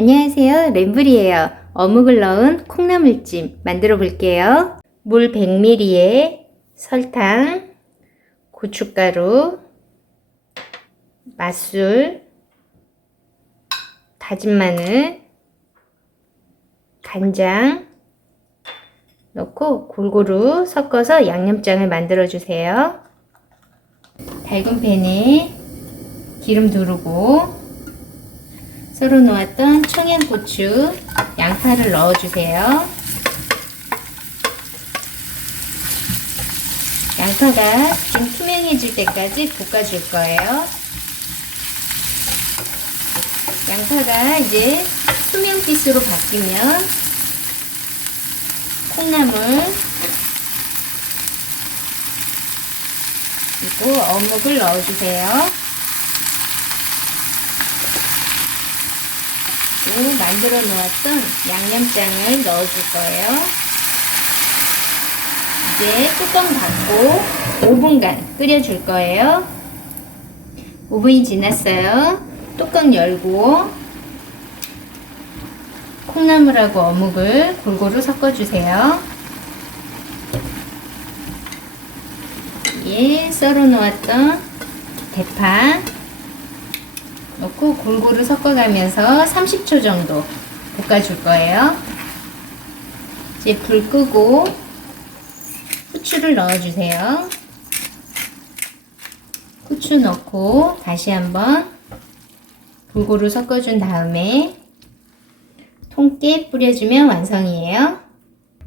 안녕하세요. 램블이에요. 어묵을 넣은 콩나물찜 만들어 볼게요. 물 100ml에 설탕, 고춧가루, 맛술, 다진 마늘, 간장 넣고 골고루 섞어서 양념장을 만들어 주세요. 밝은 팬에 기름 두르고 썰어 놓았던 청양고추, 양파를 넣어 주세요. 양파가 좀 투명해질 때까지 볶아줄 거예요. 양파가 이제 투명빛으로 바뀌면 콩나물 그리고 어묵을 넣어주세요. 그리고 만들어 놓았던 양념장을 넣어줄 거예요. 이제 뚜껑 닫고 5분간 끓여줄 거예요. 5분이 지났어요. 뚜껑 열고 콩나물하고 어묵을 골고루 섞어주세요. 예, 썰어 놓았던 대파 넣고 골고루 섞어가면서 30초 정도 볶아줄 거예요. 이제 불 끄고 후추를 넣어주세요. 후추 넣고 다시 한번 골고루 섞어준 다음에 통깨 뿌려주면 완성이에요.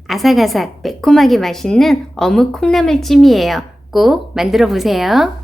아삭아삭 매콤하게 맛있는 어묵 콩나물찜이에요. 꼭 만들어 보세요.